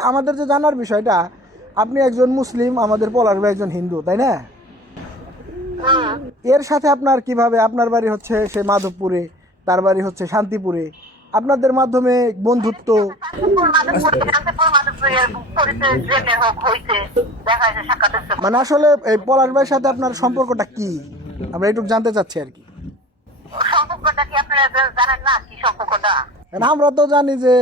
আমাদের যে জানার বিষয়টা, আপনি একজন মুসলিম, আমাদের পলাশ ভাই একজন হিন্দু, তাই না? এর সাথে আপনার কিভাবে, আপনার বাড়ি হচ্ছে সে মাধবপুরে, তার বাড়ি হচ্ছে শান্তিপুরে, আপনাদের মাধ্যমে বন্ধুত্ব, মানে আসলে এই পলাশ ভাইয়ের সাথে আপনার সম্পর্কটা কি, আমরা একটু জানতে চাচ্ছি আর কি। সম্পর্কটা কি আপনারা জানেন না কি সম্পর্কটা? আমরা তো জানি যে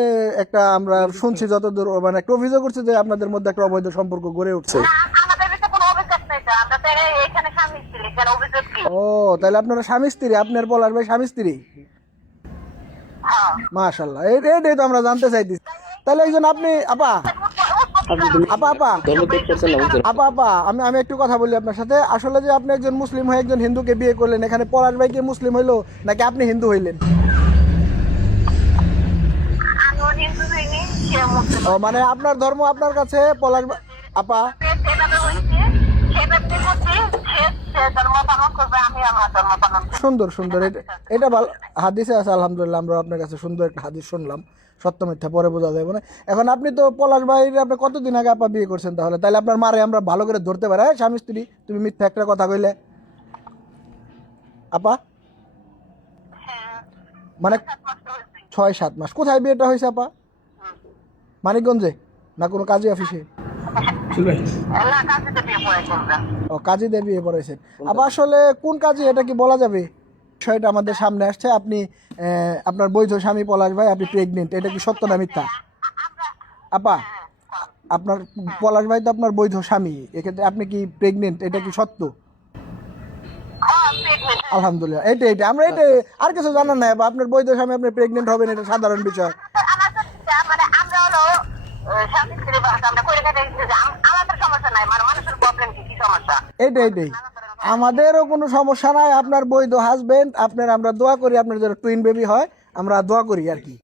একটা, আমরা শুনছি যতদূর, মানে একটা অভিযোগ করছে যে আপনাদের মধ্যে একটা অবৈধ সম্পর্ক গড়ে উঠছে। না, আমাদের ভিতরে কোনো অভিযোগ নেই তো, আমরা তো এখানে স্বামী স্ত্রী, কেন অভিযোগ কি? ও, তাহলে আপনারা স্বামী স্ত্রী, আপনার পলাশ ভাই স্বামী স্ত্রী? হ্যাঁ। মাশাআল্লাহ, এইটাই তো আমরা জানতে চাইতেছি। তাহলে একজন আপনি আপা আপা আপা আপা আপা আমি আমি একটু কথা বলি আপনার সাথে। আসলে যে আপনি একজন মুসলিম হয়ে একজন হিন্দুকে বিয়ে করলেন, এখানে পলাশ ভাই কি মুসলিম হইলো নাকি আপনি হিন্দু হইলেন? আমিও হিন্দু হইনি, সেও মুসলিম। ও, মানে আপনার ধর্ম আপনার কাছে পলাশ আপা। সেভাবে হয়েছে, সেভাবে করছে, সে ধর্ম পালন করবে, আমি আমার ধর্ম পালন করবো। সুন্দর সুন্দর, এটা ভালো হাদিসে আছে আলহামদুলিল্লাহ। আমরা আপনার কাছে সুন্দর একটা হাদিস শুনলাম, সত্য মিথ্যা পরে বোঝা যাবে না। এখন আপনি তো পলাশ ভাই, আপনি কতদিন আগে আপা বিয়ে করছেন? তাহলে আপনার মারে আমরা ভালো করে ধরতে পারি, হ্যাঁ, স্বামী স্ত্রী তুমি মিথ্যা একটা কথা কইলে আপা? হ্যাঁ, মানে 7 মাস তো হয়েছে। 6-7 মাস। কোথায় বিয়েটা হয়েছে আপা? মানিকগঞ্জে না কোনো কাজী অফিসে? না, কাজে বিয়ে পড়ে করবে। ও, কাজী দিয়ে বিয়ে পড়াইছেন আপা। আসলে কোন কাজী, এটা কি বলা যাবে? বিষয়টা আমাদের সামনে আসছে, আপনি আপনার বৈধ স্বামী পলাশ ভাই, আপনি প্রেগনেন্ট, এটা কি সত্য না মিথ্যা আপা? আপনার পলাশ ভাই তো আপনার বৈধ স্বামী, এক্ষেত্রে আপনি কি প্রেগনেন্ট, এটা কি সত্য? হ্যাঁ, pregnant। আলহামদুলিল্লাহ, এটা আমরা আর কিছু জানার নাই আপা। আপনার বৈধ স্বামী, আপনি প্রেগনেন্ট হবেন, এটা সাধারণ বিষয়। আমার তো মানে আমরা হলো স্বামী স্ত্রী ভাষা, আমরা করে কেটে দিচ্ছি যে আমাদের সমস্যা নাই, মানে মানুষের প্রবলেম কি, কি সমস্যা? এটাই আমাদেরও কোনো সমস্যা নাই। আপনার বৈধ হাজবেন্ড আপনার, আমরা দোয়া করি আপনার যারা টুইন বেবি হয়, আমরা দোয়া করি আর কি।